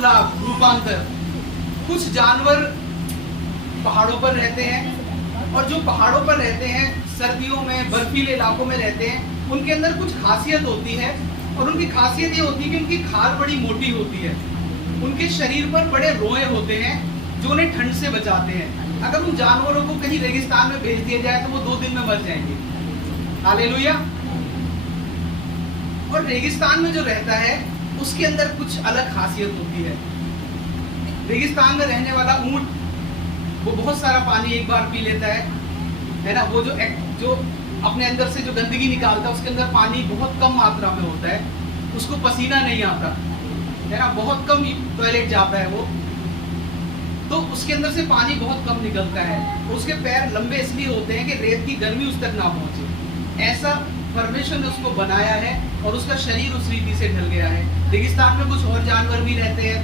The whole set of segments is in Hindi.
बदलाव, रूपांतर। कुछ जानवर पहाड़ों पर रहते हैं और जो पहाड़ों पर रहते हैं, सर्दियों में बर्फीले इलाकों में रहते हैं, उनके अंदर कुछ खासियत होती है और उनकी खासियत ये होती है कि उनकी खाल बड़ी मोटी होती है। उनके शरीर पर बड़े रोए होते हैं जो उन्हें ठंड से बचाते हैं। अगर उन जानवरों को कहीं रेगिस्तान में भेज दिया जाए तो वो 2 दिन में मर जाएंगे। हालेलुया। और रेगिस्तान में जो रहता है उसके अंदर कुछ अलग खासियत होती है। रेगिस्तान में रहने वाला ऊंट वो बहुत सारा पानी एक बार पी लेता है ना। वो जो अपने अंदर से जो गंदगी निकालता है उसके अंदर पानी बहुत कम मात्रा में होता है, उसको पसीना नहीं आता है ना, बहुत कम टॉयलेट जाता है वो, तो उसके अंदर से पानी बहुत कम निकलता है। उसके पैर लंबे इसलिए होते हैं कि रेत की गर्मी उस तक ना पहुंचे। ऐसा परमेश्वर ने उसको बनाया है और उसका शरीर उस रीति से ढल गया है। रेगिस्तान में कुछ और जानवर भी रहते हैं,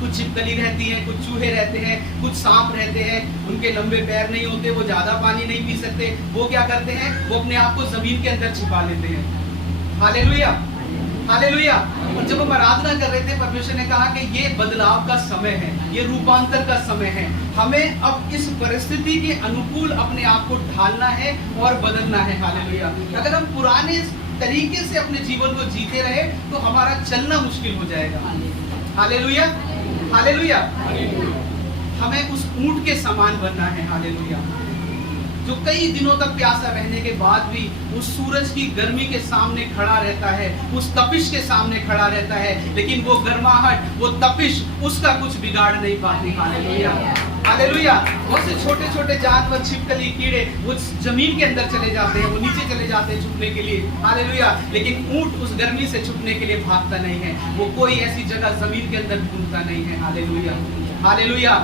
कुछ छिपकली रहती है, कुछ चूहे रहते हैं, कुछ सांप रहते हैं। उनके लंबे पैर नहीं होते, वो ज्यादा पानी नहीं पी सकते। वो क्या करते हैं, वो अपने आप को जमीन के अंदर छिपा लेते हैं। Hallelujah, hallelujah. और जब हम आराधना कर रहे थे, परमेश्वर ने कहा कि ये बदलाव का समय है, ये रूपांतर का समय है। हमें अब इस परिस्थिति के अनुकूल अपने आप को ढालना है और बदलना है। हालेलुया। अगर हम पुराने तरीके से अपने जीवन को जीते रहे तो हमारा चलना मुश्किल हो जाएगा। Hallelujah, hallelujah. हमें उस ऊंट के समान बनना है। हालेलुया। जो कई दिनों तक प्यासा रहने के बाद भी उस सूरज की गर्मी के सामने खड़ा रहता है, उस तपिश के सामने खड़ा रहता है, लेकिन वो गर्माहट, वो तपिश उसका कुछ बिगाड़ नहीं पाती। Hallelujah, hallelujah. बहुत से छोटे छोटे जानवर, छिपकली, कीड़े, वो जमीन के अंदर चले जाते हैं, वो नीचे चले जाते हैं छुपने के लिए। हालेलुया। लेकिन ऊंट उस गर्मी से छुपने के लिए भागता नहीं है, वो कोई ऐसी जगह जमीन के अंदर ढूंढता नहीं है। Hallelujah, hallelujah.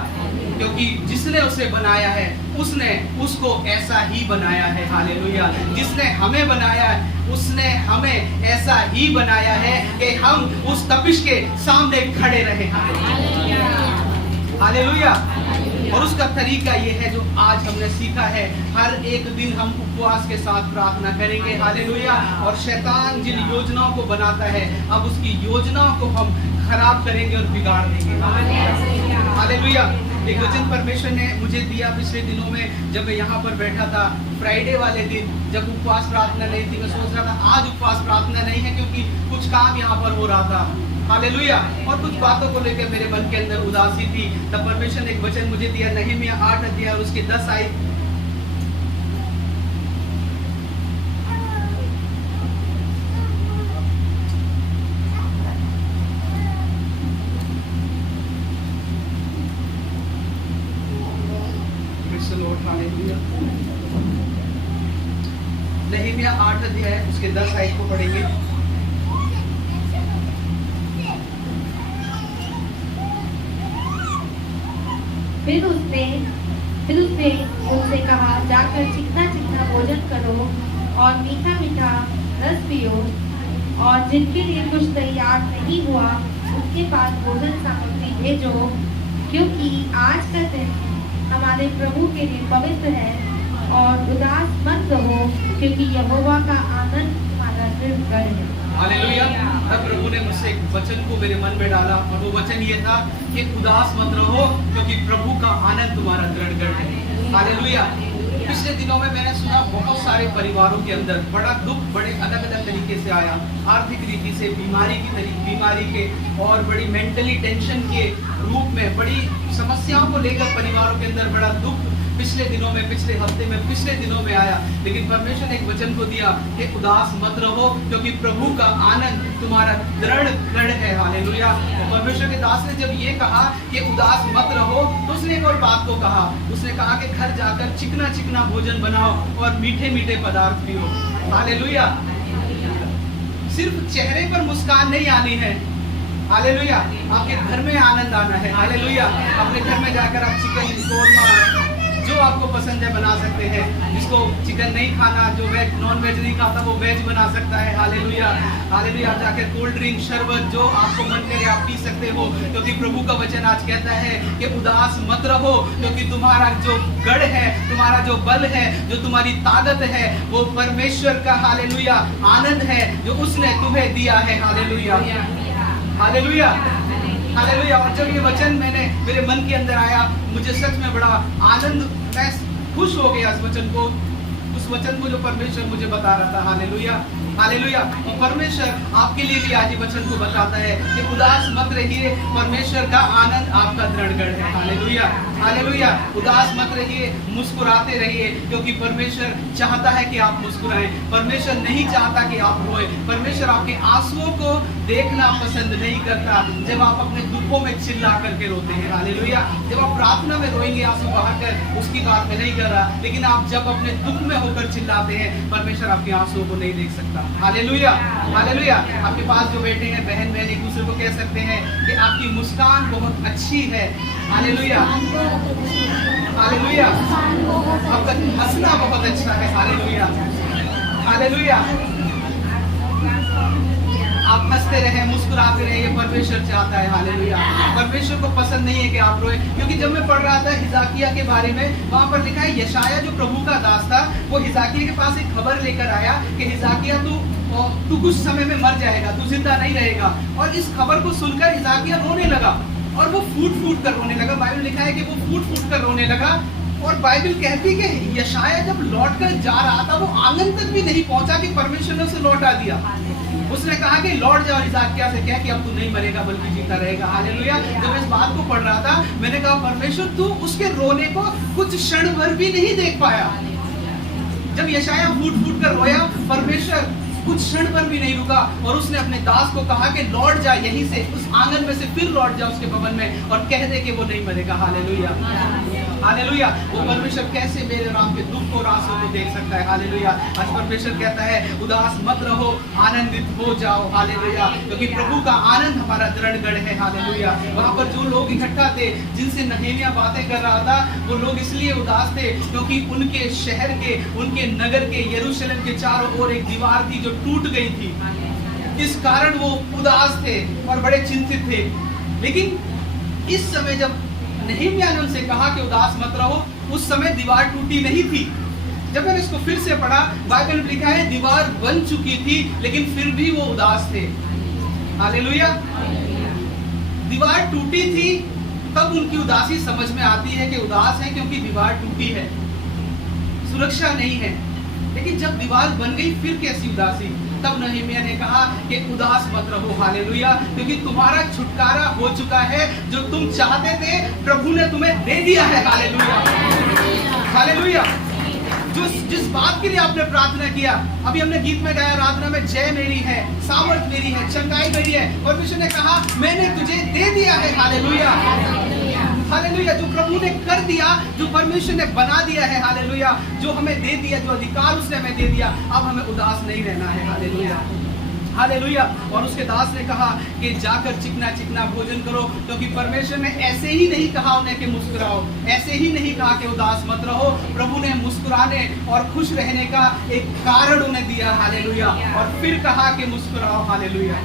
क्योंकि जिसने उसे बनाया है उसने उसको ऐसा ही बनाया है। हालेलुया। जिसने हमें बनाया है उसने हमें ऐसा ही बनाया है कि हम उस तपिश के सामने खड़े रहे। हालेलुया। और उसका तरीका ये है जो आज हमने सीखा है, हर एक दिन हम उपवास के साथ प्रार्थना करेंगे। हालेलुया। और शैतान जिन योजनाओं को बनाता है, अब उसकी योजनाओं को हम खराब करेंगे और बिगाड़ देंगे। हालेलुया। एक वचन परमेश्वर ने मुझे दिया पिछले दिनों में, जब मैं यहाँ पर बैठा था फ्राइडे वाले दिन, जब उपवास प्रार्थना नहीं थी। मैं सोच रहा था आज उपवास प्रार्थना नहीं है क्योंकि कुछ काम यहाँ पर हो रहा था। हालेलुया। और कुछ बातों को लेकर मेरे मन के अंदर उदासी थी। तब परमेश्वर ने एक वचन मुझे दिया, नहमीया 8 अध्याय और उसके 10 आयत। नहमीया 8 अध्याय उसके 10 आयत को पढ़ेंगे। फिर उसने उनसे कहा, जाकर चिकना चिकना भोजन करो और मीठा मीठा रस पियो, और जिनके लिए कुछ तैयार नहीं हुआ उनके पास भोजन सामग्री भेजो, क्योंकि आज का दिन हमारे प्रभु के लिए पवित्र है। और उदास मत रहो, क्योंकि यहोवा का आनंद हमारा दृढ़ है। हालेलुया। तब प्रभु ने मुझसे एक वचन को मेरे मन में डाला और वो वचन ये था कि उदास मत रहो क्योंकि प्रभु का आनंद तुम्हारा दृढ़ है। हालेलुया। पिछले दिनों में मैंने सुना बहुत सारे परिवारों के अंदर बड़ा दुख बड़े अलग अलग तरीके से आया। आर्थिक रीति से, बीमारी के और बड़ी मेंटली टेंशन के रूप में बड़ी समस्याओं को लेकर परिवारों के अंदर बड़ा दुख पिछले दिनों में, पिछले हफ्ते में, पिछले दिनों में आया। लेकिन परमेश्वर ने एक वचन को दिया कि उदास मत रहो क्योंकि प्रभु का आनंद तुम्हारा दृढ़ है। हालेलुया। तो परमेश्वर के दास ने जब ये कहा कि उदास मत रहो, तो उसने एक और बात को कहा। उसने कहा कि घर जाकर चिकना चिकना भोजन बनाओ और मीठे मीठे पदार्थ पियो। हालेलुया। सिर्फ चेहरे पर मुस्कान नहीं आनी है। हालेलुया। आपके घर में आनंद आना है। हालेलुया। अपने घर में जाकर आप चिकन, कोरमा, जो आपको पसंद है बना सकते हैं। जिसको चिकन नहीं खाना, जो वेज नॉन वेज नहीं खाता, वो वेज बना सकता है। Hallelujah, hallelujah. जाकर कोल्ड ड्रिंक, शरबत, जो आपको मन करे आप पी सकते हो, क्योंकि प्रभु का वचन आज कहता है कि उदास मत रहो, क्योंकि तुम्हारा जो गढ़ है, तुम्हारा जो बल है, जो तुम्हारी ताकत है, वो परमेश्वर का हालेलुया आनंद है जो उसने तुम्हें दिया है। Hallelujah, hallelujah, hallelujah. और जब ये वचन मेरे मन के अंदर आया, मुझे सच में बड़ा आनंद, मैं खुश हो गया उस वचन को जो परमेश्वर मुझे बता रहा था। Hallelujah, hallelujah. और परमेश्वर आपके लिए भी आज ये वचन को बताता है कि उदास मत रहिए, परमेश्वर का आनंद आपका दृढ़गढ़ है। Hallelujah, hallelujah. उदास मत रहिए, मुस्कुराते रहिए, क्योंकि परमेश्वर चाहता है कि आप मुस्कुराएं। परमेश्वर नहीं चाहता कि आप रोए। परमेश्वर आपके आंसुओं को देखना पसंद नहीं करता जब आप अपने दुखों में चिल्ला करके रोते हैं। हालेलुया। जब आप प्रार्थना में रोएंगे आंसू बहाकर, उसकी बात मैं नहीं कर रहा, लेकिन आप जब अपने दुख में होकर चिल्लाते हैं, परमेश्वर आपके आंसुओं को नहीं देख सकता। Hallelujah, hallelujah. आपके पास जो बैठे हैं बहन एक दूसरे को कह सकते हैं कि आपकी मुस्कान बहुत अच्छी है। Hallelujah, hallelujah. आपका हंसना बहुत अच्छा है। Hallelujah, hallelujah. आप हंसते रहे, मुस्कुराते रहे, ये परमेश्वर चाहता है। हालेलुया। परमेश्वर को पसंद नहीं है कि आप रोए, क्योंकि जब मैं पढ़ रहा था हिजकिय्याह के बारे में, वहां पर लिखा है यशायाह जो प्रभु का दास था, वो हिजकिय्याह के पास एक खबर लेकर आया कि हिजकिय्याह तू कुछ समय में मर जाएगा, तू जिंदा नहीं रहेगा। और इस खबर को सुनकर हिजकिय्याह रोने लगा, और वो फूट कर रोने लगा। बाइबल लिखा है कि वो फूट कर रोने लगा। और बाइबल कहती कि यशायाह जब लौट कर जा रहा था, वो आंगन तक भी नहीं पहुंचा कि परमेश्वर ने उसे लौटा दिया। उसने कहा कि लौट जाओ, हिजकिय्याह से कह कि अब तू नहीं मरेगा बल्कि जीता रहेगा। हालेलुया। जब इस बात को पढ़ रहा था, मैंने कहा परमेश्वर तू उसके रोने को कुछ क्षण भर भी नहीं देख पाया। जब यशायाह फूट कर रोया, परमेश्वर कुछ क्षण पर भी नहीं रुका, और उसने अपने दास को कहा कि लौट जा यहीं से, उस आंगन में से फिर लौट जा उसके भवन में, और कह दे कि वो नहीं मरेगा। Hallelujah, hallelujah. वो परमेश्वर कैसे मेरे और आपके दुख और आंसू को देख सकता है। हालेलुया। आज परमेश्वर कहता है उदास मत रहो, आनंदित हो जाओ। हालेलुया। क्योंकि प्रभु का आनंद हमारा दृढ़गढ़ है। हालेलुया। वहां पर जो लोग इकट्ठा थे, जिनसे नहम्याह बातें कर रहा था, वो लोग इसलिए उदास थे क्योंकि उनके शहर के, उनके नगर के, यरूशलेम के चारों ओर एक दीवार थी जो टूट गई थी। इस कारण वो उदास थे और बड़े चिंतित थे। लेकिन इस समय जब नहम्याह ने उनसे कहा कि उदास मत रहो, उस समय दीवार टूटी नहीं थी। जब मैंने इसको फिर से पढ़ा, बाइबल में लिखा है दीवार बन चुकी थी, लेकिन फिर भी वो उदास थे। हालेलुया। दीवार टूटी थी, तब उनकी उदासी समझ में आती है कि उदास है क्योंकि दीवार टूटी है, सुरक्षा नहीं है। लेकिन जब दीवार बन गई, फिर कैसी उदासी। तब नहम्याह ने कहा कि उदास मत रहो। हालेलुया। क्योंकि तुम्हारा छुटकारा हो चुका है, जो तुम चाहते थे प्रभु ने तुम्हें दे दिया है। Hallelujah, hallelujah. जिस बात के लिए आपने प्रार्थना किया, अभी हमने गीत में गाया, आराधना में, जय मेरी है, सामर्थ मेरी है, चंगाई मेरी है, परमेश्वर ने कहा मैंने तुझे दे दिया है। Hallelujah, hallelujah. जो प्रभु ने कर दिया, जो परमेश्वर ने बना दिया है, हालेलुया, जो हमें दे दिया, जो अधिकार उसने हमें दे दिया, अब हमें उदास नहीं रहना है। Hallelujah, hallelujah. और उसके दास ने कहा कि जाकर चिकना चिकना भोजन करो, क्योंकि परमेश्वर ने ऐसे ही नहीं कहा उन्हें कि मुस्कुराओ, ऐसे ही नहीं कहा कि उदास मत रहो। प्रभु ने मुस्कुराने और खुश रहने का एक कारण उन्हें दिया। हालेलुया। और फिर कहा कि मुस्कुराओ। हालेलुया।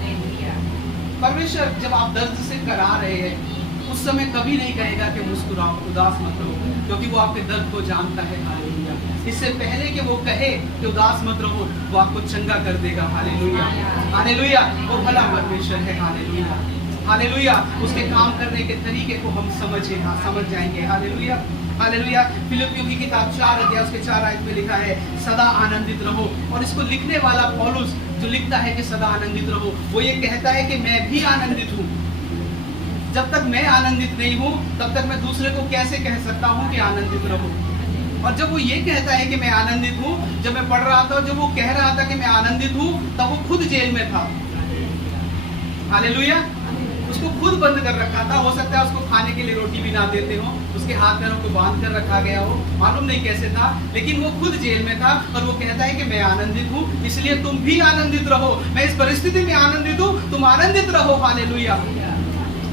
परमेश्वर जब आप दर्द से करा रहे हैं, उस समय कभी नहीं कहेगा कि मुस्कुराओ, उदास मत रहो, क्योंकि वो आपके दर्द को जानता है। हालेलुया। इससे पहले कि वो कहे कि उदास मत रहो, वो आपको चंगा कर देगा। Hallelujah, hallelujah. वो भला परमेश्वर है। Hallelujah, hallelujah. उसके काम करने के तरीके को हम समझ जाएंगे। Hallelujah, hallelujah. फिलिप्पियों की किताब 4 अध्याय उसके 4 आयत में लिखा है सदा आनंदित रहो। और इसको लिखने वाला पौलुस जो लिखता है कि सदा आनंदित रहो, वो ये कहता है कि मैं भी आनंदित हूँ। जब तक मैं आनंदित नहीं हूँ, तब तक मैं दूसरे को कैसे कह सकता हूँ कि आनंदित रहो। और जब वो ये कहता है कि मैं आनंदित हूँ, जब मैं पढ़ रहा था, जब वो कह रहा था कि मैं आनंदित हूँ, तब वो खुद जेल में था। हालेलुया। उसको खुद बंद कर रखा था। हो सकता है उसको खाने के लिए रोटी भी ना देते हो, उसके हाथ पैरों को बांध कर रखा गया हो, मालूम नहीं कैसे था, लेकिन वो खुद जेल में था। और वो कहता है कि मैं आनंदित हूँ, इसलिए तुम भी आनंदित रहो। मैं इस परिस्थिति में आनंदित हूँ, तुम आनंदित रहो। Hallelujah,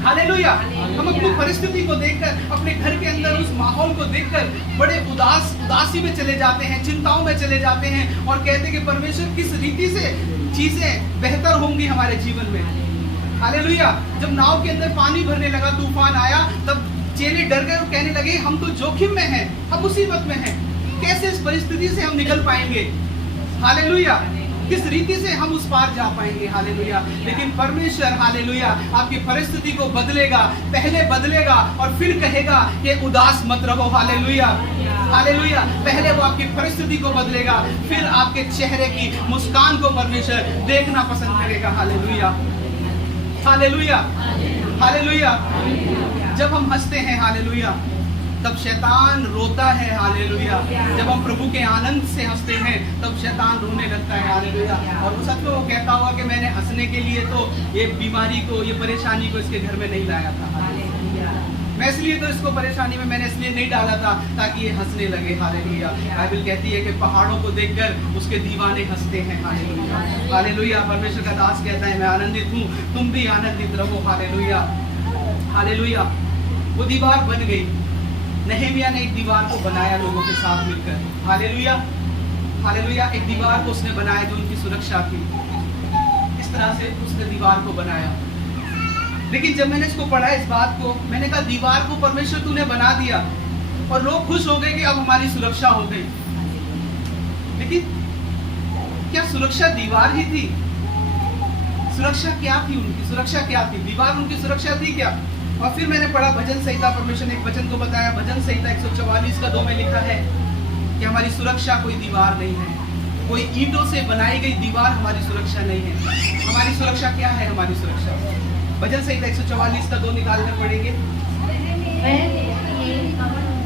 hallelujah. हम अपनी परिस्थिति को देखकर, अपने घर के अंदर उस माहौल को देखकर बड़े उदासी में चले जाते हैं, चिंताओं में चले जाते हैं, और कहते हैं कि परमेश्वर किस रीति से चीजें बेहतर होंगी हमारे जीवन में। हालेलुया। जब नाव के अंदर पानी भरने लगा, तूफान आया, तब चेले डर गए और कहने लगे हम तो जोखिम में हैं, हम मुसीबत में हैं, कैसे इस परिस्थिति से हम निकल पाएंगे। हालेलुया। किस रीति से हम उस पार जा पाएंगे। हालेलुया। लेकिन परमेश्वर हालेलुया आपकी परिस्थिति को बदलेगा, पहले बदलेगा और फिर कहेगा कि उदास मत रहो। Hallelujah, hallelujah. पहले वो आपकी परिस्थिति को बदलेगा, फिर आपके चेहरे की मुस्कान को परमेश्वर देखना पसंद करेगा। Hallelujah, hallelujah, hallelujah. जब हम हंसते हैं हालेलुया तब शैतान रोता है। हालेलुया। जब हम प्रभु के आनंद से हंसते हैं तब शैतान रोने लगता है। हालेलुया। और वो सच में वो कहता होगा कि मैंने हंसने के लिए तो ये बीमारी को, ये परेशानी को इसके घर में नहीं लाया था। मैं इसलिए तो इसको परेशानी में मैंने इसलिए नहीं डाला था ताकि ये हंसने लगे। हालेलुया। बाइबल कहती है कि पहाड़ों को देखकर उसके दीवाने हंसते हैं। Hallelujah, hallelujah. परमेश्वर का दास कहता है मैं आनंदित हूँ, तुम भी आनंदित रहो। Hallelujah, hallelujah. वो दीवार बन गई। नहमिया ने एक दीवार को बनाया लोगों के साथ मिलकर। Hallelujah, hallelujah. एक दीवार को उसने बनाया जो उनकी सुरक्षा थी। इस तरह से उसने दीवार को बनाया। लेकिन जब मैंने इसको पढ़ा इस बात को, मैंने कहा दीवार को परमेश्वर तूने बना दिया और लोग खुश हो गए कि अब हमारी सुरक्षा हो गई। लेकिन क्या सुरक्षा दीवार ही थी? सुरक्षा क्या थी उनकी? सुरक्षा क्या थी? दीवार उनकी सुरक्षा थी क्या? और फिर मैंने पढ़ा भजन संहिता, परमेश्वर ने एक वचन को बताया। भजन संहिता 144 का 2 में लिखा है कि हमारी सुरक्षा कोई दीवार नहीं है, कोई ईंटों से बनाई गई दीवार हमारी सुरक्षा नहीं है। हमारी सुरक्षा क्या है? हमारी सुरक्षा भजन संहिता 144 का 2 निकालने पड़ेंगे।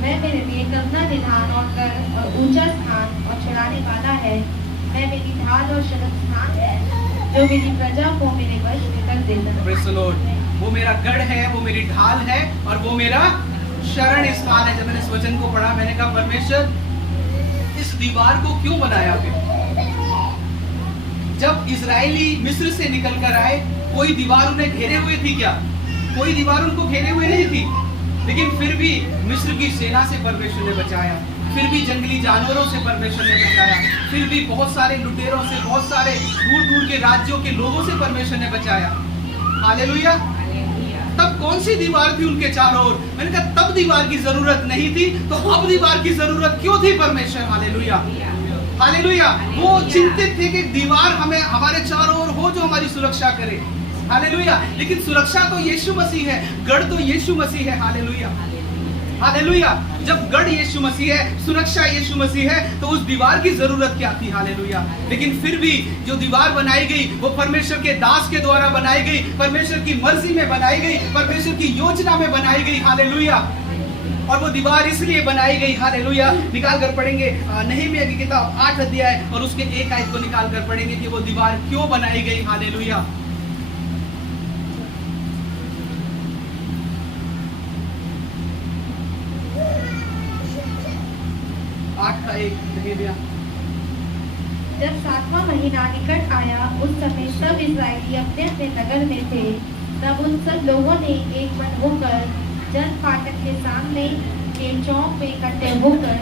मैं मेरे लिए करुणा निधान और ऊंचा स्थान और छुड़ाने वाला है। मैं मेरी ढाल और शरण स्थान है जो मेरी प्रजा को मेरे वश में कर देता है। Praise the Lord. वो मेरा गढ़ है, वो मेरी ढाल है और वो मेरा शरण स्थान है। जब मैंने इस वचन को पढ़ा मैंने कहा परमेश्वर इस दीवार को क्यों बनाया? फिर जब इजरायली मिस्र से निकल कर आए कोई दीवार उन्हें घेरे हुए थी क्या? कोई दीवार उनको घेरे हुए नहीं थी। लेकिन फिर भी मिस्र की सेना से परमेश्वर ने बचाया, फिर भी जंगली जानवरों से परमेश्वर ने बचाया, फिर भी बहुत सारे लुटेरों से, बहुत सारे दूर दूर के राज्यों के लोगों से परमेश्वर ने बचाया। हालेलुया। तब कौन सी दीवार थी उनके चारों ओर? मैंने कहा तब दीवार की जरूरत नहीं थी, तो अब दीवार की जरूरत क्यों थी? परमेश्वर हालेलुया, हालेलुया। वो चिंतित थे कि दीवार हमें हमारे चारों ओर हो जो हमारी सुरक्षा करे। हालेलुया। लेकिन सुरक्षा तो यीशु मसीह है, गढ़ तो यीशु मसीह है। Hallelujah, hallelujah. जब गढ़ यीशु मसीह है, सुरक्षा यीशु मसीह है, तो उस दीवार की जरूरत क्या थी? हालेलुया। लेकिन फिर भी जो दीवार बनाई गई वो परमेश्वर के दास के द्वारा बनाई गई, परमेश्वर की मर्जी में बनाई गई, परमेश्वर की योजना में बनाई गई। हालेलुया। और वो दीवार इसलिए बनाई गई। हालेलुया। निकाल कर पढ़ेंगे नहमिया की किताब 8 अध्याय और उसके 1 आयत को निकाल कर पढ़ेंगे कि वो दीवार क्यों बनाई गई। हालेलुया। 8 का 1 नहमिया। जब 7वां महीना निकट आया उस समय सब इस्राएली अपने अपने नगर में थे। तब उन सब लोगों ने एक मन होकर जल फाटक के सामने के चौक में इकट्ठे होकर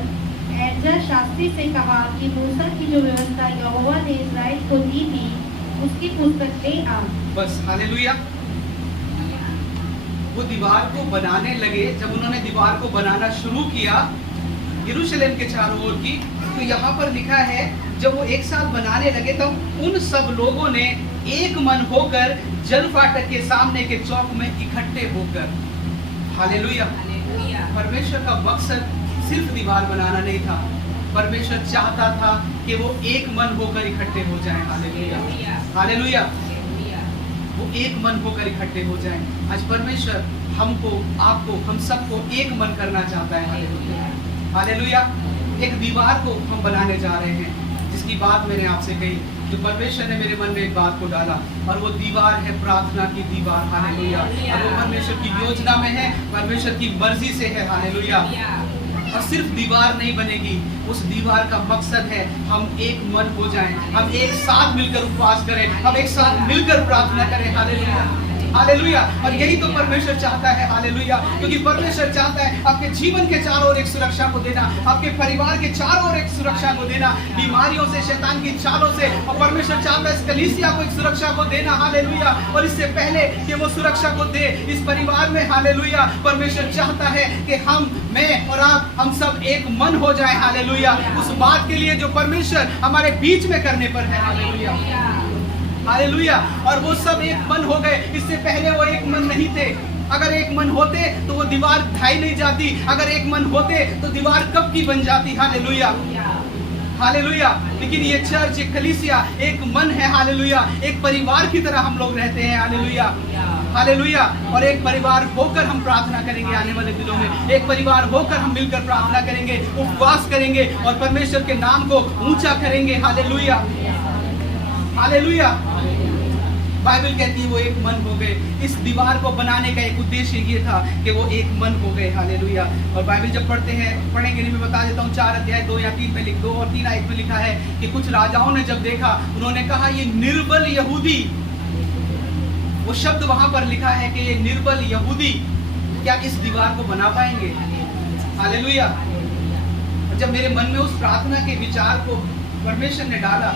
एजर शास्त्री से कहा कि मूसा की जो व्यवस्था यहोवा ने इस्राएल को दी थी उसकी पुस्तक ले आ। बस हालेलुया। वो दीवार को बनाने लगे। जब उन्होंने दीवार को बनाना शुरू किया यरूशलेम के चारों ओर की, तो यहाँ पर लिखा है जब वो एक साथ बनाने लगे तब उन सब लोगों ने एक मन होकर जल फाटक के सामने के चौक में इकट्ठे होकर। हालेलुया। परमेश्वर का मकसद सिर्फ दीवार बनाना नहीं था, परमेश्वर चाहता था कि वो एक मन होकर इकट्ठे हो जाएं। Hallelujah, hallelujah. वो एक मन होकर इकट्ठे हो जाएं। आज परमेश्वर हमको, आपको, हम सबको एक मन करना चाहता है। Hallelujah, hallelujah. एक दीवार को हम बनाने जा रहे हैं जिसकी बात मैंने आपसे कही, जो परमेश्वर ने मेरे मन में एक बात को डाला, और वो दीवार है प्रार्थना की दीवार। हालेलुया। और वो परमेश्वर की योजना में है, परमेश्वर की मर्जी से है। हालेलुया। और सिर्फ दीवार नहीं बनेगी, उस दीवार का मकसद है हम एक मन हो जाएं, हम एक साथ मिलकर उपवास करें, हम एक साथ मिलकर प्रार्थना करें। Hallelujah, hallelujah. और यही तो परमेश्वर चाहता है, हालेलुया। क्योंकि परमेश्वर चाहता है आपके जीवन के चारों ओर एक सुरक्षा को देना, आपके परिवार के चारों ओर एक सुरक्षा को देना, बीमारियों से, शैतान की चालों से। और परमेश्वर चाहता है इस कलीसिया को एक सुरक्षा को देना, हालेलुया। और इससे पहले कि वो सुरक्षा को दे इस परिवार में, हालेलुया, परमेश्वर चाहता है कि मैं और आप, हम सब एक मन हो जाए, हालेलुया, उस बात के लिए जो परमेश्वर हमारे बीच में करने पर है, हालेलुया, हालेलुया। और वो सब एक मन हो गए। इससे पहले वो एक मन नहीं थे। अगर एक मन होते तो वो दीवार ढाई नहीं जाती। अगर एक मन होते तो दीवार कब की बन जाती, हालेलुया, हालेलुया। लेकिन ये चर्च, ये कलीसिया एक मन है, हालेलुया। एक परिवार की तरह हम लोग रहते हैं, हालेलुया, हालेलुया। और एक परिवार होकर हम प्रार्थना करेंगे आने वाले दिनों में। एक परिवार होकर हम मिलकर प्रार्थना करेंगे, उपवास करेंगे और परमेश्वर के नाम को ऊंचा करेंगे, हालेलुया, हालेलुया। बाइबल कहती है वो एक मन हो गए। इस दीवार को बनाने का एक उद्देश्य ये था कि वो एक मन हो गए, हालेलुया। और बाइबल जब पढ़ेंगे नहीं, मैं बता देता हूँ, 4 अध्याय 2 या 3 में 2 और 3 आयत में लिखा है कि कुछ राजाओं ने जब देखा, उन्होंने कहा ये निर्बल यहूदी, वो शब्द वहां पर लिखा है कि ये निर्बल यहूदी क्या इस दीवार को बना पाएंगे, हालेलुया। और जब मेरे मन में उस प्रार्थना के विचार को परमेश्वर ने डाला,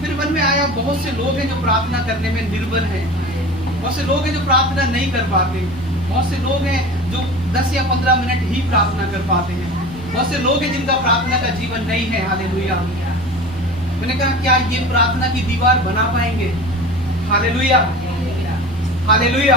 फिर मन में आया बहुत से लोग हैं जो प्रार्थना करने में निर्बल हैं, बहुत से लोग हैं जो प्रार्थना नहीं कर पाते, बहुत से लोग हैं जो 10 या 15 मिनट ही प्रार्थना कर पाते हैं, बहुत से लोग हैं जिनका प्रार्थना का जीवन नहीं है, हालेलुया। मैंने कहा क्या ये प्रार्थना की दीवार बना पाएंगे, हालेलुया, हालेलुया।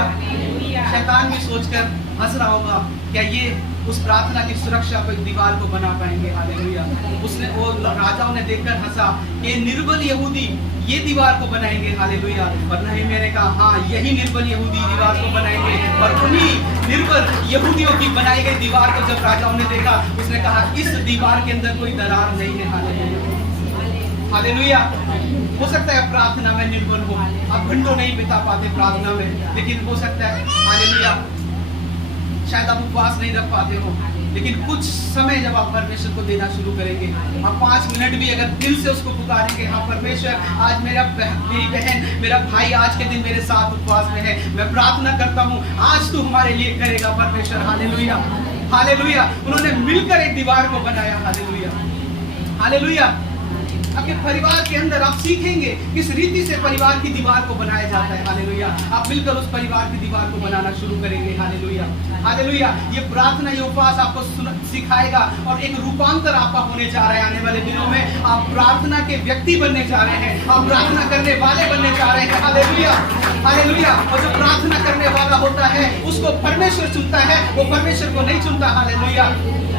शैतान भी सोचकर हंस रहा होगा, क्या ये उस प्रार्थना की सुरक्षा को, एक दीवार को बना पाएंगे, हालेलुया। उसने, वो राजाओं ने देखकर हंसा, ये निर्बल यहूदी ये दीवार को बनाएंगे, हालेलुया। और नहमीया ने कहा हाँ, यही निर्बल यहूदी दीवार को बनाएंगे। और उन्हीं निर्बल यहूदियों की बनाई गई दीवार को जब राजाओं ने देखा, उसने कहा इस दीवार के अंदर कोई दरार नहीं है, हालेलुया, हालेलुया। हो सकता है प्रार्थना में निर्बल हो, आप घंटों नहीं बिता पाते प्रार्थना में, लेकिन हो सकता है, हालेलुया, शायद आप उपवास नहीं रख पाते हो, लेकिन कुछ समय जब आप परमेश्वर को देना शुरू करेंगे, आप 5 मिनट भी अगर दिल से उसको पुकारेंगे, हाँ परमेश्वर, आज मेरी बहन, मेरा भाई आज के दिन मेरे साथ उपवास में है, मैं प्रार्थना करता हूँ, आज तू हमारे लिए करेगा परमेश्वर, हालेलुया, हालेलुया। उन्होंने मिलकर एक दीवार को बनाया, हालेलुया, हालेलुया। आपके परिवार के अंदर आप सीखेंगे किस रीति से परिवार की दीवार को बनाया जाता है, हालेलुया। आप मिलकर उस परिवार की दीवार को बनाना शुरू करेंगे, हालेलुया, हालेलुया। ये प्रार्थना, ये उपवास आपको सिखाएगा और एक रूपांतर आपका होने जा रहा है आने वाले दिनों में। आप प्रार्थना के व्यक्ति बनने जा रहे हैं, आप प्रार्थना करने वाले बनने जा रहे हैं, हालेलुया, हालेलुया। और जो प्रार्थना करने वाला होता है उसको परमेश्वर चुनता है, वो परमेश्वर को नहीं चुनता, हालेलुया,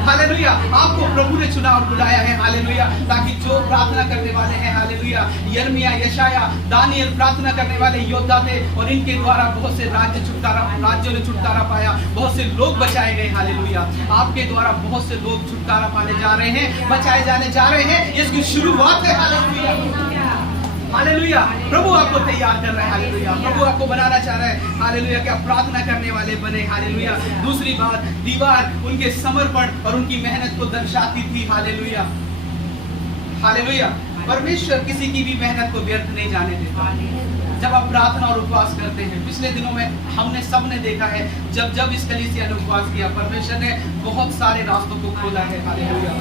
हालेलुया। आपको प्रभु ने चुना और बुलाया है, हालेलुया, ताकि जो प्रार्थना करने वाले हैं, हालेलुया, यिर्मयाह, यशायाह, दानियल प्रार्थना करने वाले योद्धा थे और इनके द्वारा बहुत से राज्यों ने छुटकारा पाया, बहुत से लोग बचाए गए, हालेलुया। आपके द्वारा बहुत से लोग छुटकारा पाने जा रहे हैं, बचाए जाने जा रहे हैं, इसकी शुरुआत है, हालेलुया, हालेलुया। प्रभु आपको तैयार कर रहा है, हालेलुया, प्रभु आपको बनाना चाह रहा है, हालेलुया, कि आप प्रार्थना करने वाले बने, हालेलुया। दूसरी बात, दीवार उनके समर्पण और उनकी मेहनत को दर्शाती थी, हालेलुया, हालेलुया। परमेश्वर किसी की भी मेहनत को व्यर्थ नहीं जाने देता। जब आप प्रार्थना और उपवास करते हैं, पिछले दिनों में हमने सबने देखा है, जब इस कलीसिया ने उपवास किया, परमेश्वर ने बहुत सारे रास्तों को खोला है, हालेलुया,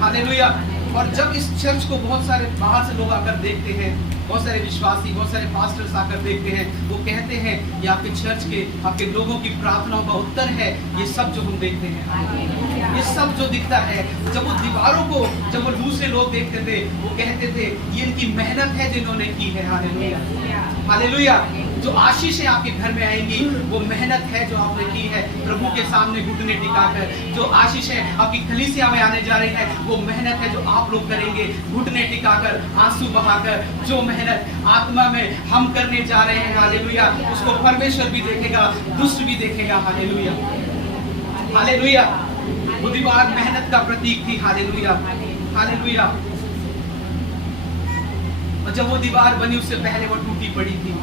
हालेलुया। और जब इस चर्च को बहुत सारे बाहर से लोग आकर देखते हैं, बहुत सारे विश्वासी, बहुत सारे पास्टर्स आकर देखते हैं, वो कहते हैं ये आपके चर्च के, आपके लोगों की प्रार्थनाओं का उत्तर है, ये सब जो हम देखते हैं, ये सब जो दिखता है। जब वो दीवारों को, जब वो दूसरे लोग देखते थे, वो कहते थे ये इनकी मेहनत है जिन्होंने की है, हालेलुया, हालेलुया। जो आशीषें आपके घर में आएंगी, वो मेहनत है जो आपने की है प्रभु के सामने घुटने टिकाकर। जो आशीषें आपकी कलीसिया में आने जा रही है, वो मेहनत है जो आप लोग करेंगे घुटने टिकाकर, आंसू बहाकर। जो मेहनत आत्मा में हम करने जा रहे हैं, हालेलुया, उसको परमेश्वर भी देखेगा, दुष्ट भी देखेगा, हालेलुया, हालेलुया। वो दीवार मेहनत का प्रतीक थी, हालेलुया, हालेलुया। और जब वो दीवार बनी, उससे पहले वो टूटी पड़ी थी।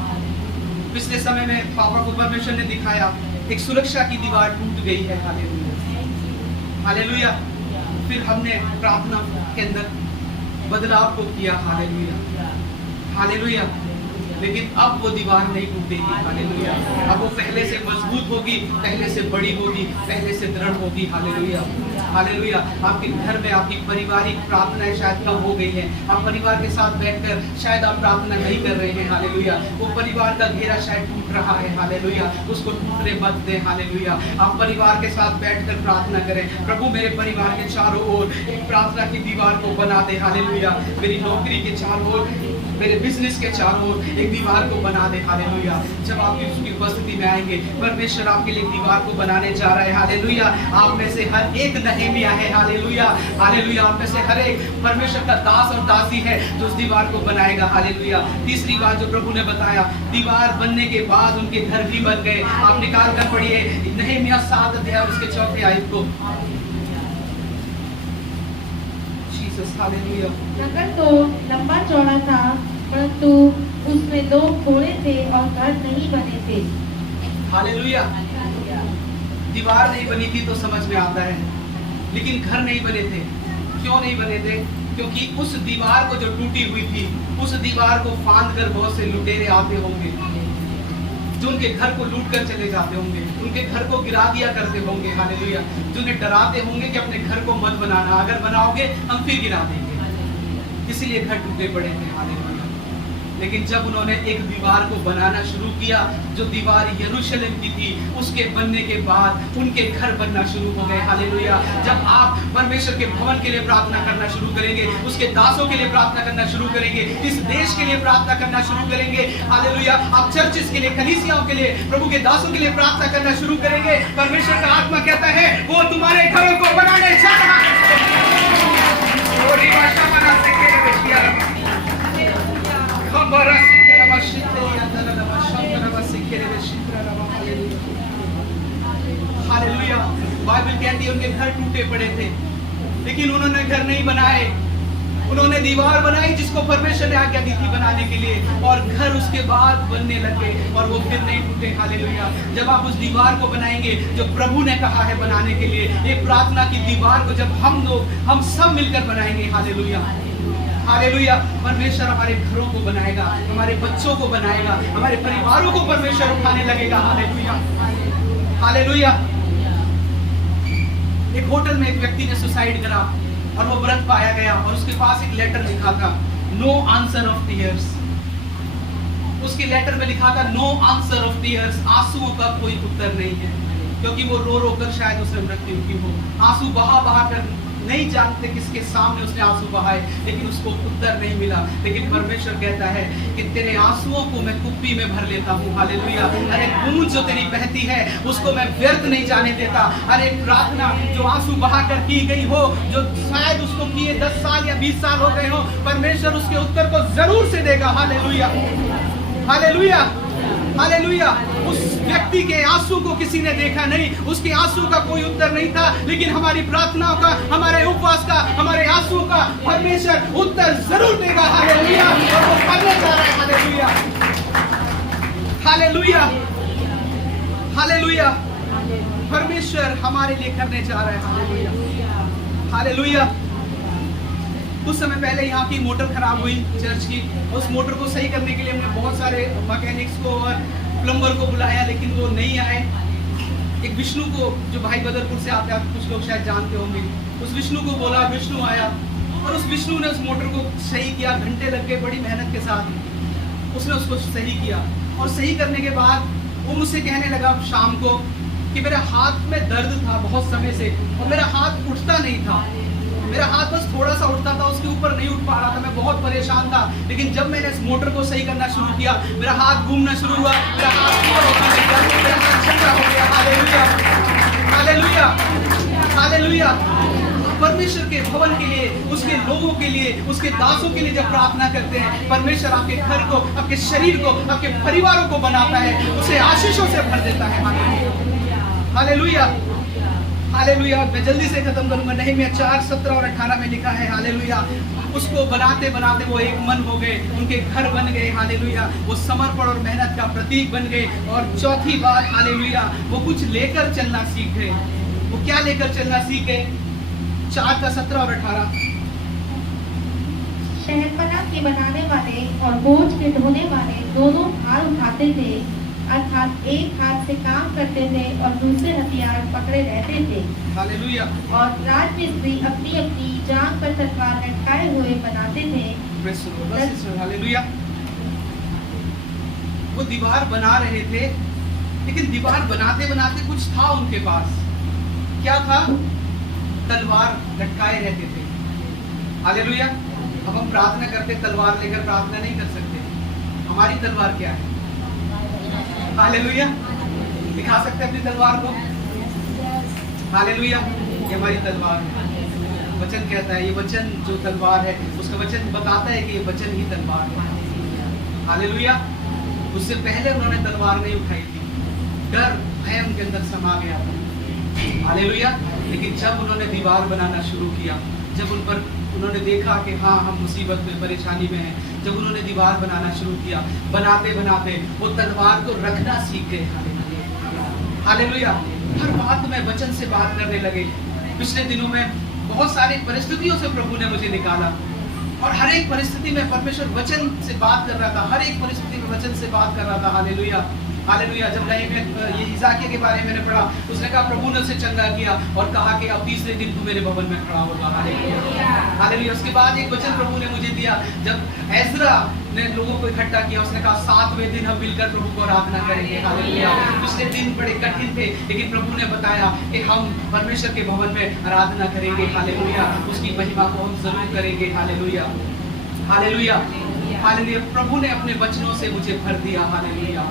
पिछले समय में पापा को परमेश्वर ने दिखाया, एक सुरक्षा की दीवार टूट गई है, हालेलुया, हालेलुया। फिर हमने प्रार्थना के अंदर बदलाव को किया, हालेलुया, हालेलुया। लेकिन अब वो दीवार नहीं टूटेगी। हालेलुया। अब वो पहले से मजबूत होगी, पहले से बड़ी होगी, पहले से दृढ़ होगी। हालेलुया। हालेलुया। आपके घर में आपकी पारिवारिक प्रार्थनाएं शायद कम हो गई हैं। आप परिवार के साथ बैठकर शायद आप प्रार्थना नहीं कर रहे हैं। हालेलुया। वो परिवार का घेरा शायद टूट रहा है। हालेलुया। उसको टूटने मत दें। हालेलुया। आप परिवार के साथ बैठकर प्रार्थना करें, प्रभु मेरे परिवार के चारों ओर एक प्रार्थना की दीवार को बना दे। हालेलुया। मेरी नौकरी के चारों ओर, मेरे बिजनेस के चारों ओर एक दीवार को बना दे। हालेलुया। जब आप उसकी उपस्थिति में आएंगे, परमेश्वर आपके लिए दीवार को बनाने जा रहा है। हालेलुया। आप में से हर एक नहमिया है। हालेलुया। हालेलुया। आप में से हर एक परमेश्वर का दास और दासी है जो उस दीवार को बनाएगा। हालेलुया। तीसरी बात जो प्रभु ने बताया, दीवार बनने के बाद उनके घर भी बन गए। आप निकाल कर पढ़िए नहमिया 7 अध्याय उसके 4 आयत को। जीसस। हालेलुया। नगर तो लंबा चौड़ा था, परंतु उसमें 2 घोड़े थे और घर नहीं बने थे। हालेलुया। दीवार नहीं बनी थी तो समझ में आता है, लेकिन घर नहीं बने थे। क्यों नहीं बने थे? क्योंकि उस दीवार को जो टूटी हुई थी, उस दीवार को फांद कर बहुत से लुटेरे आते होंगे जो उनके घर को लूट कर चले जाते होंगे, उनके घर को गिरा दिया करते होंगे। हालेलुया। जो उन्हें डराते होंगे कि अपने घर को मत बनाना, अगर बनाओगे हम फिर गिरा देंगे। इसीलिए घर टूटे पड़े थे। हालेलुया। लेकिन जब उन्होंने एक दीवार को बनाना शुरू किया, जो दीवार यरूशलेम की थी, उसके बनने के बाद उनके घर बनना शुरू हो गए। हालेलुया। जब आप परमेश्वर के भवन के लिए प्रार्थना करना शुरू करेंगे, उसके दासों के लिए प्रार्थना करना शुरू करेंगे, इस देश के लिए प्रार्थना करना शुरू करेंगे, हालेलुया, आप चर्चेस के लिए, कलीसियाओं के लिए, प्रभु के दासों के लिए प्रार्थना करना शुरू करेंगे, परमेश्वर का आत्मा कहता है वो तुम्हारे घरों को बनाने जा रहा है। हालेलुया। बाइबल कहती है उनके घर टूटे पड़े थे, लेकिन उन्होंने घर नहीं बनाए, उन्होंने दीवार बनाई जिसको परमेश्वर ने आज्ञा दी थी बनाने के लिए, और घर उसके बाद बनने लगे और वो फिर नहीं टूटे। हालेलुया। जब आप उस दीवार को बनाएंगे जो प्रभु ने कहा है बनाने के लिए, एक प्रार्थना की दीवार को जब हम सब मिलकर बनाएंगे, हालेलुया, हालेलुया, परमेश्वर हमारे घरों को बनाएगा, हमारे बच्चों को बनाएगा, हमारे परिवारों को परमेश्वर उठाने लगेगा। हालेलुया। हालेलुया। एक होटल में एक व्यक्ति ने सुसाइड करा और वो मृत पाया गया, और उसके पास एक लेटर लिखा था, नो आंसर ऑफ टीयर्स। उसके लेटर में लिखा था नो आंसर ऑफ टीयर्स, आंसुओं का कोई उत्तर नहीं है, क्योंकि वो रो रो कर शायद उसे मृत्यु की हो। आंसू बहा बहा कर, नहीं जानते किसके सामने उसने आंसू बहाए, लेकिन उसको उत्तर नहीं मिला। लेकिन परमेश्वर कहता है कि तेरे आंसुओं को मैं कुप्पी में भर लेता हूँ। हालेलुया। अरे बूंद जो तेरी बहती है उसको मैं व्यर्थ नहीं जाने देता। अरे प्रार्थना जो आंसू बहा कर की गई हो, जो शायद उसको किए 10 साल या 20 साल हो गए हो, परमेश्वर उसके उत्तर को जरूर से देगा। हालेलुया। हालेलुया। हालेलुया। उस व्यक्ति के आंसू को किसी ने देखा नहीं, उसके आंसू का कोई उत्तर नहीं था, लेकिन हमारी प्रार्थनाओं का, हमारे उपवास का, हमारे आंसू का परमेश्वर उत्तर जरूर देगा। हालेलुया। और वो करने जा रहा है। हालेलुया। हालेलुया। हालेलुया। परमेश्वर हमारे लिए करने जा रहा है। हालेलुया। हालेलुया। कुछ समय पहले यहाँ की मोटर खराब हुई चर्च की, उस मोटर को सही करने के लिए हमने बहुत सारे मैकेनिक्स को और प्लम्बर को बुलाया, लेकिन वो नहीं आए। एक विष्णु को, जो भाई बदरपुर से आते हैं, कुछ लोग शायद जानते होंगे, उस विष्णु को बोला, विष्णु आया और उस विष्णु ने उस मोटर को सही किया। घंटे लग गए, बड़ी मेहनत के साथ उसने उसको सही किया, और सही करने के बाद वो मुझसे कहने लगा शाम को कि मेरे हाथ में दर्द था बहुत समय से, और मेरा हाथ उठता नहीं था, मेरा हाथ बस थोड़ा सा उठता था, उसके ऊपर नहीं उठ पा रहा था, मैं बहुत परेशान था। लेकिन जब मैंने इस मोटर को सही करना शुरू किया, मेरा हाथ घूमना शुरू हुआ, मेरा हाथ मेरा हाथ ठंडा हो गया। हालेलुया। हालेलुया। हालेलुया। परमेश्वर के भवन के लिए, उसके लोगों के लिए, उसके दासों के लिए जब प्रार्थना करते हैं, परमेश्वर आपके घर को, आपके शरीर को, आपके परिवारों को बनाता है, उसे आशीषों से भर देता है। हालेलुया। हालेलुया। मैं जल्दी से खत्म करूंगा। नहमिया 4, 17 और 18 में लिखा है, हालेलुया, उसको बनाते बनाते वो एक मन हो गए, उनके घर बन गए। हालेलुया। वो समर्पण और मेहनत का प्रतीक बन गए। और चौथी बात, हालेलुया, वो कुछ लेकर चलना सीख गए। वो क्या लेकर चलना सीख गए? 4 का 17 और 18। शहरपनाह के बनाने वाले और बोझ के ढोने वाले दोनों भार उठाते थे, अर्थात एक हाथ से काम करते थे और दूसरे हथियार पकड़े रहते थे। हालेलुया। और राजमिस्त्री अपनी अपनी जांघ पर तलवार लटकाए हुए बनाते थे। बस हालेलुया। वो दीवार बना रहे थे, लेकिन दीवार बनाते बनाते कुछ था उनके पास। क्या था? तलवार लटकाए रहते थे। हालेलुया। अब हम प्रार्थना करते तलवार लेकर प्रार्थना नहीं कर सकते। हमारी तलवार क्या है? हालेलुया। दिखा सकते हैं अपनी तलवार को? हालेलुया। ये हमारी तलवार है। वचन कहता है, ये वचन जो तलवार है, उसका वचन बताता है कि ये वचन ही तलवार है। हालेलुया। उससे पहले उन्होंने तलवार नहीं उठाई थी, डर भय उनके अंदर समा गया था। हालेलुया। लेकिन जब उन्होंने दीवार बनाना शुरू किया, जब उन पर उन्होंने देखा कि हाँ हम मुसीबत में परेशानी में हैं, जब उन्होंने दीवार बनाना शुरू किया, बनाते बनाते वो तलवार को रखना सीख गए। हालेलुया। हर बात में वचन से बात करने लगे। पिछले दिनों में बहुत सारी परिस्थितियों से प्रभु ने मुझे निकाला और हर एक परिस्थिति में परमेश्वर वचन से बात कर रहा था, हर एक परिस्थिति में वचन से बात कर रहा था। हालेलुया। हालेलुया। जब ये हिजकिय्याह के बारे में मैंने पढ़ा, उसने कहा प्रभु ने उसे चंगा किया और कहा कि अब तीसरे दिन तू मेरे भवन में खड़ा होगा। हालेलुया। हालेलुया। उसके बाद एक वचन प्रभु ने मुझे दिया, जब एजरा ने लोगों को इकट्ठा किया, उसने कहा 7वें दिन हम मिलकर प्रभु को आराधना करेंगे। हालेलुया। पिछले दिन बड़े कठिन थे, लेकिन प्रभु ने बताया कि हम परमेश्वर के भवन में आराधना करेंगे। हालेलुया। उसकी महिमा को हम जरूर करेंगे। हालेलुया। हालेलुया। हालेलुया। प्रभु ने अपने वचनों से मुझे भर दिया। हालेलुया।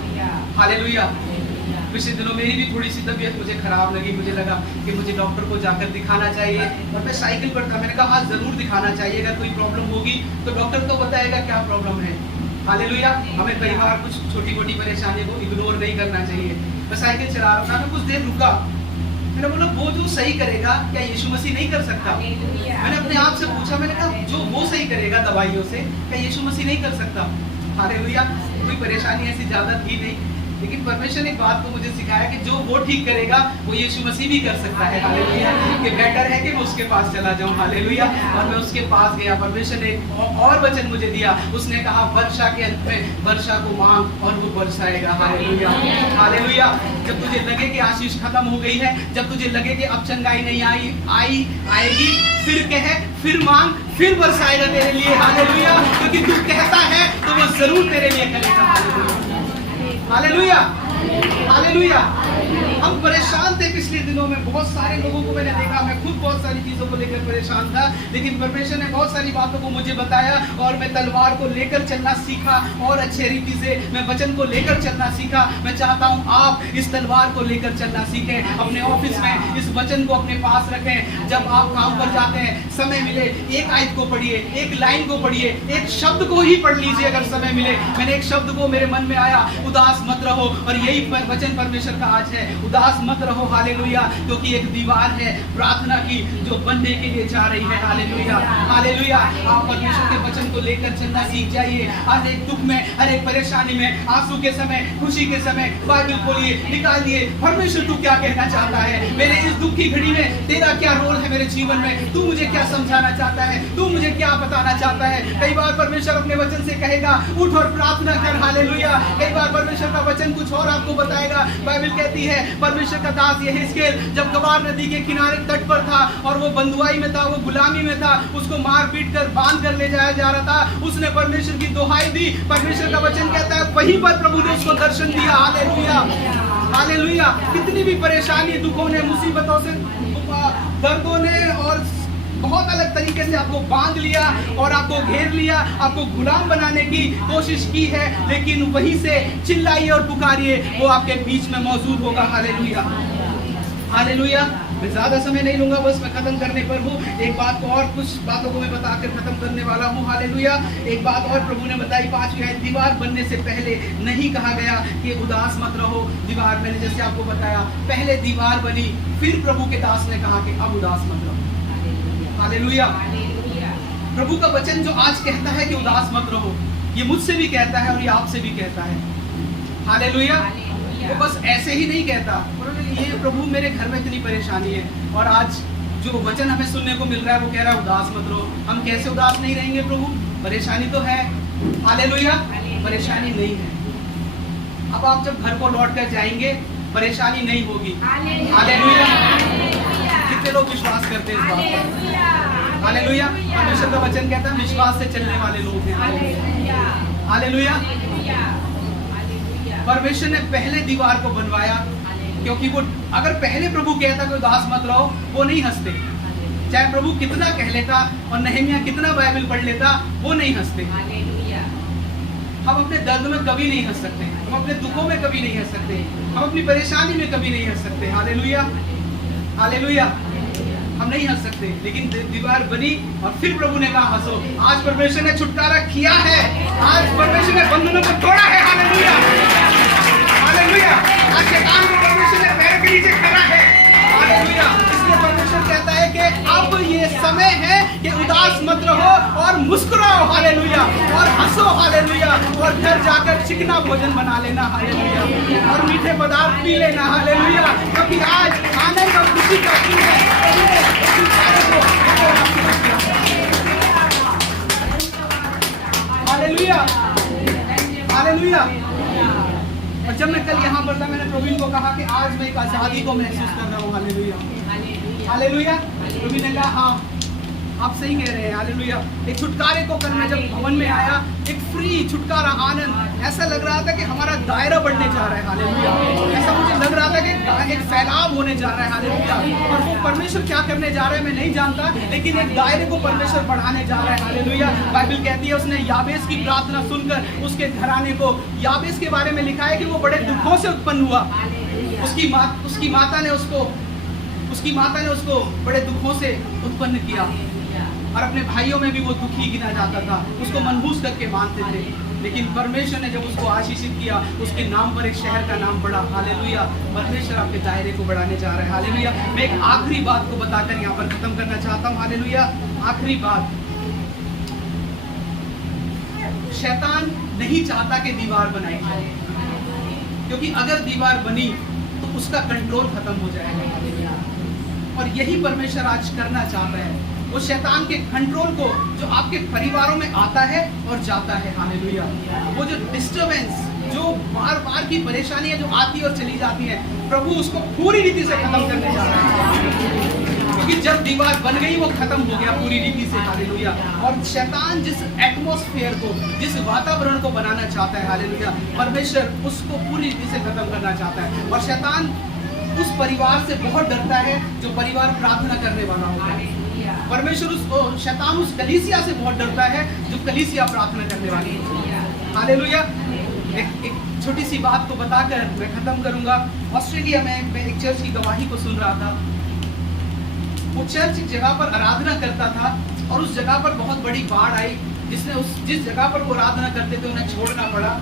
हालेलुया। पिछले दिनों मेरी भी थोड़ी सी तबीयत मुझे खराब लगी, मुझे लगा कि मुझे डॉक्टर को जाकर दिखाना चाहिए और मैं साइकिल पर था। मैंने कहा हाँ जरूर दिखाना चाहिए, अगर कोई प्रॉब्लम होगी तो डॉक्टर तो बताएगा क्या प्रॉब्लम है। हालेलुया। हमें कई बार कुछ छोटी मोटी परेशानी को इग्नोर नहीं करना चाहिए। मैं साइकिल चला रहा था, मैं कुछ देर रुका, मैंने बोला वो जो सही करेगा क्या यीशु मसीह नहीं कर सकता? मैंने अपने आप से पूछा, मैंने कहा जो वो सही करेगा दवाइयों से क्या यीशु मसीह नहीं कर सकता? हालेलुया। कोई परेशानी ऐसी ज्यादा थी नहीं, लेकिन परमेश्वर ने एक बात को मुझे सिखाया कि जो वो ठीक करेगा वो यीशु मसीह भी कर सकता है। हालेलुया। कि बेटर है कि मैं उसके पास चला जाऊं। हालेलुया। और मैं उसके पास गया। परमेश्वर ने एक और वचन मुझे दिया, उसने कहा वर्षा के अंत में वर्षा को मांग और वो बरसाएगा। हालेलुया। हालेलुया। जब तुझे लगे कि आशीष खत्म हो गई है, जब तुझे लगे कि अब चंगाई नहीं आएगी, फिर कहे, फिर मांग, फिर बरसाएगा तेरे लिए। हालेलुया। क्योंकि तू कहता है तो वो जरूर तेरे लिए करेगा। हालेलुया। हालेलुया। हम परेशान थे पिछले दिनों में, बहुत सारे लोगों को मैंने देखा, मैं खुद बहुत सारी चीजों को लेकर परेशान था, लेकिन परमेश्वर ने बहुत सारी बातों को मुझे बताया और मैं तलवार को लेकर चलना सीखा और अच्छे रीति से मैं वचन को लेकर चलना सीखा। मैं चाहता हूँ आप इस तलवार को लेकर चलना सीखें, अपने ऑफिस में इस वचन को अपने पास रखें। जब आप काम पर जाते हैं, समय मिले एक आयत को पढ़िए, एक लाइन को पढ़िए, एक शब्द को ही पढ़ लीजिए अगर समय मिले। मैंने एक शब्द को मेरे मन में आया, उदास मत रहो, और यही वचन परमेश्वर का आज है, उदास मत रहो। हालेलुया। क्योंकि एक दीवार है प्रार्थना की जो बनने के लिए जा रही है। हालेलुया। हालेलुया। आप परमेश्वर के वचन को लेकर चलना सीख जाइए। हर एक दुख में, हर एक परेशानी में, आंसू के समय, खुशी के समय बाइबल खोलिए, निकालिए, परमेश्वर तू क्या कहना चाहता है मेरे इस दुख की घड़ी में, तेरा क्या रोल है मेरे जीवन में, तू मुझे क्या समझाना चाहता है, तू मुझे क्या बताना चाहता है। कई बार परमेश्वर अपने वचन से कहेगा उठ और प्रार्थना कर। हालेलुया। कई बार परमेश्वर का वचन कुछ और आपको बताएगा। बाइबल कहती है परमेश्वर का दास यहेजकेल जब कबार नदी के किनारे तट पर था और वो बंधुआई में था, वो गुलामी में था, उसको मार पीट कर बांध कर ले जाया जा रहा था, उसने परमेश्वर की दुहाई दी। परमेश्वर का वचन कहता है वहीं पर प्रभु ने उसको दर्शन दिया। हालेलुया। हालेलुया। कितनी भी परेशानी, दुखों ने, मुसीबतों से, दर्दों ने और बहुत अलग तरीके से आपको बांध लिया और आपको घेर लिया, आपको गुलाम बनाने की कोशिश की है, लेकिन वहीं से चिल्लाइए और पुकारिए, वो आपके बीच में मौजूद होगा। हालेलुया। हालेलुया। मैं ज्यादा समय नहीं लूंगा, बस मैं खत्म करने पर हूँ। एक बात को और, कुछ बातों को मैं बताकर खत्म करने वाला हूँ। हालेलुया। एक बात और प्रभु ने बताई, 5वीं आयत, दीवार बनने से पहले नहीं कहा गया कि उदास मत रहो। दीवार मैंने जैसे आपको बताया, पहले दीवार बनी, फिर प्रभु के दास ने कहा कि अब उदास मत रहो। हालेलुया। प्रभु का वचन जो आज कहता है कि उदास मत रहो, ये मुझसे भी कहता है और ये आपसे भी कहता है। हालेलुया। वो बस ऐसे ही नहीं कहता, ये प्रभु मेरे घर में इतनी परेशानी है, और आज जो वचन हमें सुनने को मिल रहा है वो कह रहा है उदास मत रहो। हम कैसे उदास नहीं रहेंगे प्रभु? परेशानी तो है, हालेलुया, परेशानी नहीं है। अब आप जब घर को लौट कर जाएंगे परेशानी नहीं होगी, हालेलुया। कितने लोग विश्वास करते हैं इस बात पर? हालेलुया। परमेश्वर का वचन कहता है विश्वास से चलने वाले लोग हैं, हालेलुया। परमेश्वर ने पहले दीवार को बनवाया, क्योंकि वो अगर पहले प्रभु कहता कि उदास मत रहो, वो नहीं हंसते। चाहे प्रभु कितना कह लेता और नहमिया कितना बाइबल पढ़ लेता, वो नहीं हंसते। हम अपने दर्द में कभी नहीं हंस सकते, हम अपने दुखों में कभी नहीं हंस सकते, हम अपनी परेशानी में कभी नहीं हंस सकते, हालेलुया, हालेलुया। हम नहीं हंस सकते, लेकिन दीवार बनी और फिर प्रभु ने कहा हंसो। आज परमेश्वर ने छुटकारा किया है, आज परमेश्वर ने बंधनों को तोड़ा है, हालेलुया, हालेलुया। आज शैतान को परमेश्वर ने पैर के नीचे खड़ा है, हालेलुया। इसलिए परमेश्वर कहता है कि अब ये समय है कि उदास मत रहो और मुस्कुराओ, हालेलुया, और हंसो, हालेलुया, और घर जाकर चिकना भोजन बना लेना, हालेलुया, और मीठे पदार्थ पी लेना, हालेलुया, क्योंकि आज आनंद और खुशी का दिन है। Hallelujah, hallelujah. और जब मैं कल यहाँ पर था, मैंने प्रवीण को कहा कि आज मैं एक आजादी को महसूस कर रहा हूँ, हालेलुया, हालेलुया। प्रवीण ने कहा हाँ आप सही कह रहे हैं, हालेलुया। एक छुटकारे को करना जब भवन में आया, एक फ्री छुटकारा आनंद, ऐसा लग रहा था कि हमारा दायरा बढ़ने जा रहा है, हालेलुया। ऐसा मुझे लग रहा था कि एक फैलाव होने जा रहा है, हालेलुया। और वो परमेश्वर क्या करने जा रहा है मैं नहीं जानता, लेकिन एक दायरे को परमेश्वर बढ़ाने जा रहा है, हालेलुया। बाइबल कहती है उसने याबेस की प्रार्थना सुनकर उसके घराने को, याबेस के बारे में लिखा है कि वो बड़े दुखों से उत्पन्न हुआ। उसकी माता ने उसको बड़े दुखों से उत्पन्न किया, और अपने भाइयों में भी वो दुखी गिना जाता था, उसको मनहूस करके मानते थे। लेकिन परमेश्वर ने जब उसको आशीषित किया, उसके नाम पर एक शहर का नाम बढ़ा, हालेलुया। परमेश्वर आपके दायरे को बढ़ाने जा रहा है, हालेलुया। मैं एक आखिरी बात को बताकर यहाँ पर खत्म करना चाहता हूँ, हालेलुया। आखिरी बात, शैतान नहीं चाहता कि दीवार बनाई जाए, क्योंकि अगर दीवार बनी तो उसका कंट्रोल खत्म हो जाएगा, और यही परमेश्वर आज करना चाहता है। वो शैतान के कंट्रोल को जो आपके परिवारों में आता है और जाता है, हालेलुया, वो जो डिस्टरबेंस, जो बार बार की परेशानी है जो आती और चली जाती है, प्रभु उसको पूरी रीति से खत्म करने जा रहा है, क्योंकि जब दीवार बन गई वो खत्म हो गया पूरी रीति से, हालेलुया। और शैतान जिस एटमॉस्फेयर को, जिस वातावरण को बनाना चाहता है, हालेलुया, परमेश्वर उसको पूरी रीति से खत्म करना चाहता है। और शैतान उस परिवार से बहुत डरता है जो परिवार प्रार्थना करने वाला होता है। परमेश्वर शैतान उस कलीसिया से बहुत डरता है जो कलीसिया प्रार्थना करने वाली है, हालेलुया। एक छोटी सी बात को बताकर मैं खत्म करूंगा। ऑस्ट्रेलिया में मैं एक चर्च की गवाही को सुन रहा था। वो चर्च एक जगह पर आराधना करता था और उस जगह पर बहुत बड़ी बाढ़ आई, जिस जगह पर वो आराधना करते थे उन्हें छोड़ना पड़ा,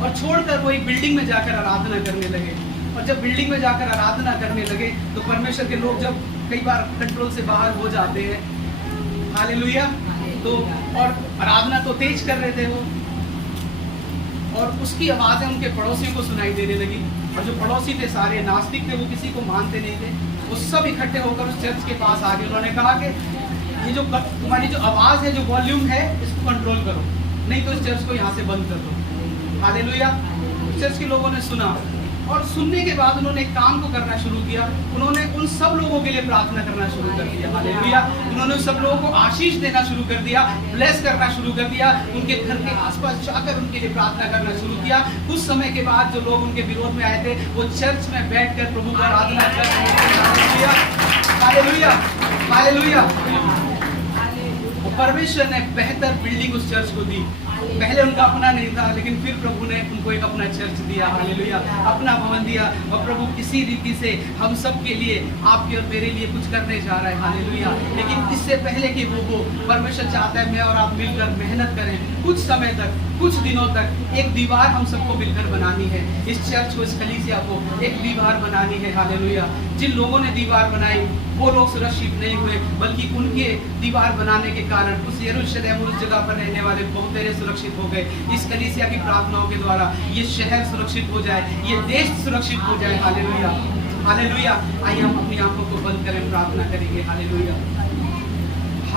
और छोड़कर वो एक बिल्डिंग में जाकर आराधना करने लगे। और जब बिल्डिंग में जाकर आराधना करने लगे तो परमेश्वर के लोग जब कई बार कंट्रोल से बाहर हो जाते हैं, हालेलुया, तो और आराधना तो तेज कर रहे थे वो, और उसकी आवाज़ें उनके पड़ोसियों को सुनाई देने लगी। और जो पड़ोसी थे सारे नास्तिक थे, वो किसी को मानते नहीं थे, वो सब इकट्ठे होकर उस चर्च के पास आ गए। उन्होंने कहा कि ये जो तुम्हारी जो आवाज़ है, जो वॉल्यूम है, इसको कंट्रोल करो, नहीं तो इस चर्च को यहाँ से बंद कर दो, हालेलुया। चर्च के लोगों ने सुना, और सुनने के बाद उन्होंने एक काम को करना शुरू किया। उन्होंने उन सब लोगों के लिए प्रार्थना करना शुरू कर दिया, हालेलुया। उन्होंने सब लोगों को आशीष देना शुरू कर दिया, ब्लेस करना शुरू कर दिया, उनके घर के आसपास जाकर उनके लिए प्रार्थना करना शुरू किया। कुछ समय के बाद जो लोग उनके विरोध में आए थे, वो चर्च में बैठकर प्रभु को आराधना कर रहे थे, हालेलुया, हालेलुया। परमेश्वर ने बेहतर बिल्डिंग उस चर्च को दी। पहले उनका अपना नहीं था, लेकिन फिर प्रभु ने उनको एक अपना चर्च दिया, हालेलुया, अपना भवन दिया। और प्रभु किसी रीति से हम सब के लिए, आपके और मेरे लिए कुछ करने जा रहा है, हालेलुया। लेकिन इससे पहले कि वो परमेश्वर चाहता है मैं और आप मिलकर मेहनत करें, कुछ समय तक, कुछ दिनों तक एक दीवार हम सबको मिलकर बनानी है। इस चर्च को, इस कलीसिया को एक दीवार बनानी है, हालेलुया। जिन लोगों ने दीवार बनाई वो लोग सुरक्षित नहीं हुए, बल्कि उनके दीवार बनाने के कारण उस यरूशलेम, उस जगह पर रहने वाले बहुत तेरे सुरक्षित हो गए। इस कलीसिया की प्रार्थनाओं के द्वारा ये शहर सुरक्षित हो जाए, ये देश सुरक्षित हो जाए, हालेलुया, हालेलुया। आइए हम अपनी आंखों को बंद करें, प्रार्थना करेंगे, हालेलुया,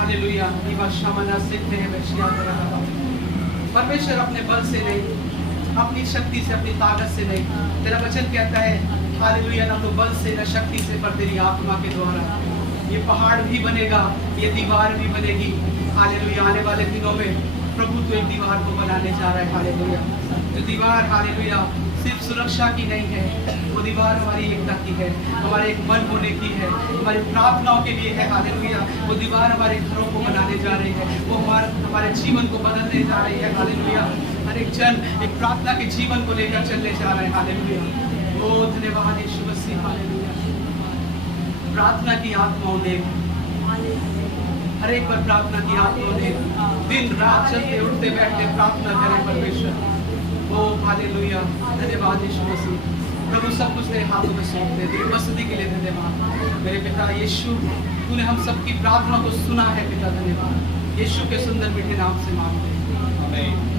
हालेलुया। दीवा शामना सिद्धे है वैश्या तेरा। परमेश्वर अपने बल से नहीं, अपनी शक्ति से, अपनी ताकत से नहीं, तेरा वचन कहता है हालेलुया, ना तो बल से ना शक्ति से, पर तेरी आत्मा के द्वारा। ये पहाड़ भी बनेगा, ये दीवार भी बनेगी। हालेलुया। आने वाले दिनों में प्रभु तो एक दीवार को बनाने जा रहा है। हालेलुया। जो दीवार हालेलुया सिर्फ सुरक्षा की नहीं है, वो दीवार हमारी एकता की है, हमारे एक मन होने की है, हमारी प्रार्थनाओं के लिए है। हालेलुया। वो दीवार हमारे घरों को बनाने जा रही है, वो हमारे जीवन को बदलने जा रही है। हालेलुया। हर एक जन एक प्रार्थना के जीवन को लेकर चलने जा रहा है। हालेलुया। ओ धन्यवाद यीशु मसीह। हालेलुया। प्रार्थना की आत्माओं ने, हर एक पर प्रार्थना की आत्माओं ने दिन रात चलते उठते बैठते प्रार्थना करें परमेश्वर। ओ हालेलुया। धन्यवाद यीशु मसीह। प्रभु सब कुछ तेरे हाथों में सौंप दे। तेरी उपस्थिति के लिए धन्यवाद मेरे पिता यीशु। तूने हम सबकी प्रार्थना को सुना है पिता। धन्यवाद यीशु के सुंदर मीठे नाम से मांगते हैं। आमीन।